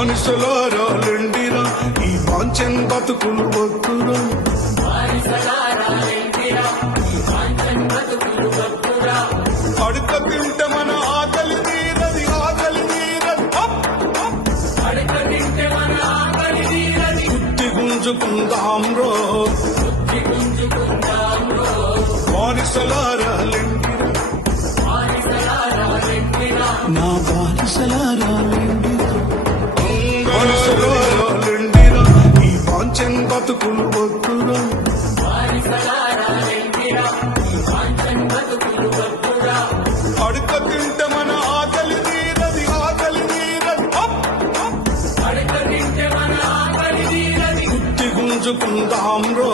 మనుషులారా లెండిరా ఈ వాంఛన్ బతుకులు వద్దురా అడుక తింటే మన ఆకలి తీరది బుద్ధి గుంజుకుందాం రో బానిసలారా లెండిరా నా బానిసలారా లెండిరా ఈ వాంఛన్ బతుకులు వద్దురా అడుక తింటే మన ఆకలి తీరది బుద్ధి గుంజుకుందాం రో